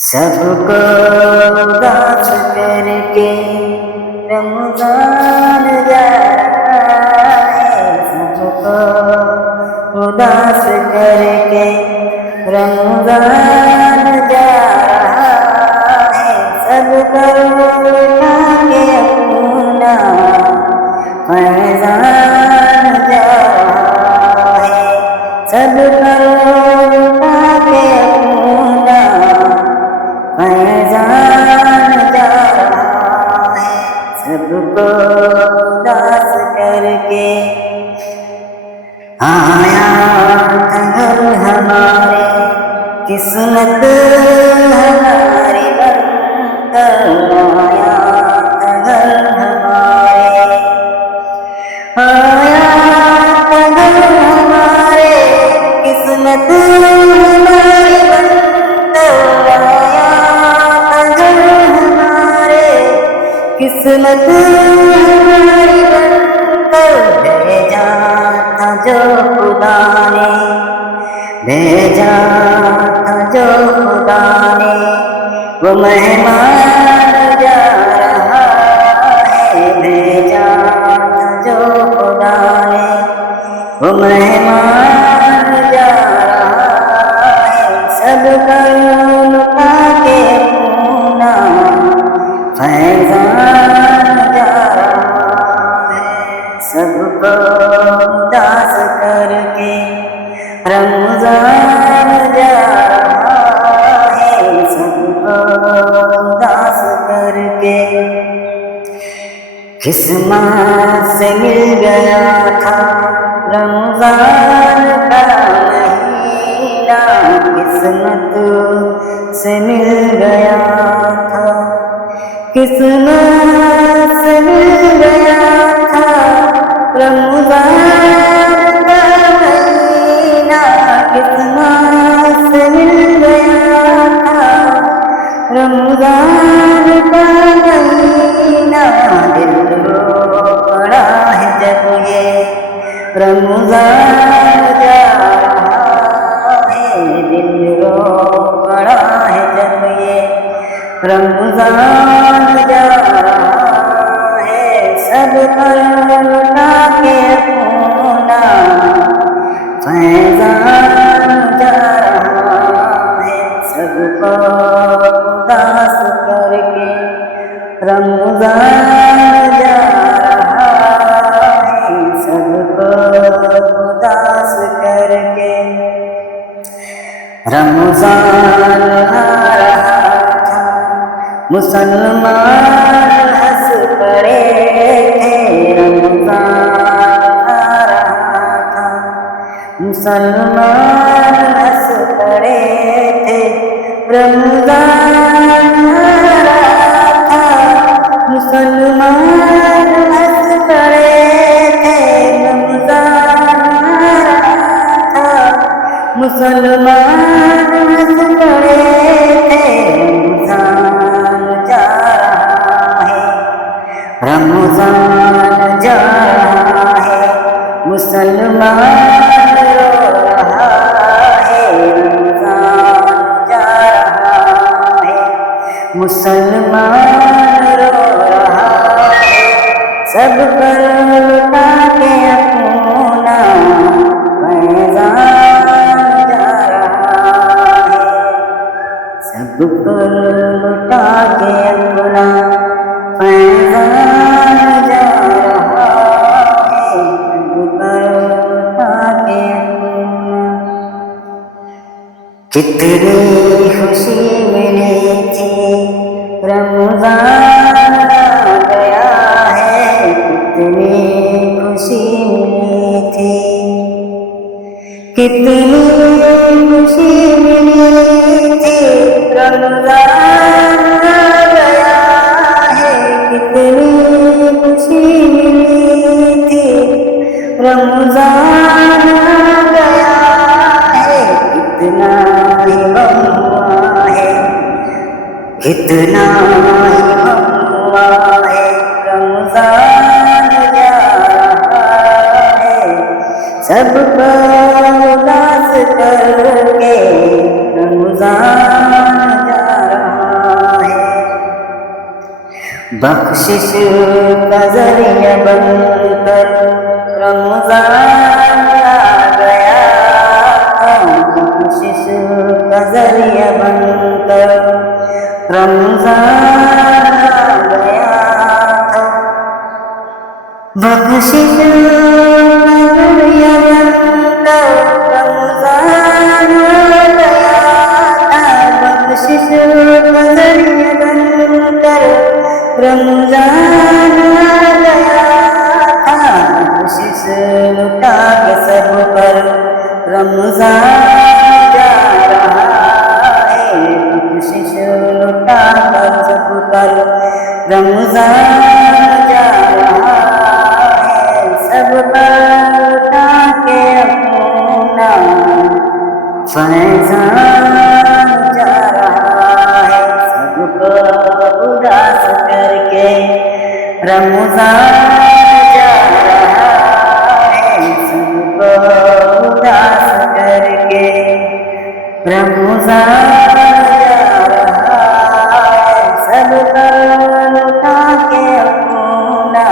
سب کو اداس کر کے رمضان جا رہا ہے، سب کو اداس کر کے رمضان جا رہا ہے، سب پر اٹھا کے اپنا فیضان جا رہا ہے، سب پر اٹھا کے اپنا فیضان جا رہا ہے، سب کو اداس کر کے آیا تھا گھر ہمارے، قسمت ہماری بن کر آیا تھا گھر ہمارے، آیا تھا گھر ہمارے، قسمت ہماری بن کر آیا تھا گھر ہمارے، قسمت ہماری بن کر بھیجا تھا جو خدا نے، بھیجا تھا جو خدا نے، وہ مہمان جا رہا ہے، بھیجا تھا جو خدا نے، وہ مہمان جا رہا ہے، سب پر لٹا کے اپنا فیضان جا رہا ہے، سب کو اداس کر کے رمضان جا رہا ہے، سب کو اداس کر کے قسمت سے مل گیا تھا رمضان کا مہینہ، قسمت سے مل گیا تھا، قسمت سے مل گیا تھا رمضان کا مہینہ، قسمت سے مل گیا تھا رمضان کا مہینہ، دل رو پڑا ہے جب یہ رمضان جا رہا ہے، دل رو پڑا ہے جب یہ رمضان جا رہا ہے، سب پر لٹا کے اپنا فیضان جا رہا ہے، سب کو اداس کر کے رمضان جا رہا ہے، سب کو اداس کر کے رمضان آ رہا تھا، مسلمان ہنس پڑے تھے، رمضان آ رہا تھا، مسلمان ہنس پڑے تھے، رمضان آ رہا تھا، مسلمان ہنس پڑے تھے، رمضان آ رہا تھا، مسلمان ہنس پڑے تھے، رمضان جا رہا ہے، رمضان جا رہا ہے، مسلمان رو رہا ہے، رمضان جا رہا ہے، مسلمان رو رہا ہے، سب پر لٹا کے اپنا فیضان جا رہا ہے، سب پر لٹا کے اپنا فیضان جا رہا ہے، سب پر لٹا کے اپنا۔ کتنی خوشی ملی تھی رمضان آ گیا ہے، کتنی خوشی ملی تھی، کتنی خوشی ملی تھی رمضان آ گیا ہے، کتنی خوشی ملی تھی رمضان آ گیا ہے، کتنا ہی غم ہوا ہے، کتنا ہی غم ہوا ہے، رمضان جا رہا ہے، سب کو اداس کر کے رمضان جا رہا بخشش کا ذریعہ بن کر رمضان آ گیا تھا، بخشش کا ذریعہ بن کر رمضان آ گیا تھا، بخشش کا ذریعہ بن کر رمضان آ گیا تھا، بخشش کا ذریعہ بن کر رمضان آ گیا تھا، بخشش لٹا کے سب پر رمضان جا رہا ہے، بخشش لٹا کر سب پر رمضان جا رہا ہے، سب پر لٹا کے اپنا فیضان جا رہا ہے، سب کو اداس کر کے رمضان جا رہا ہے، سب کو اداس کر کے رمضان جا رہا ہے، سب پر لٹا کے اپنا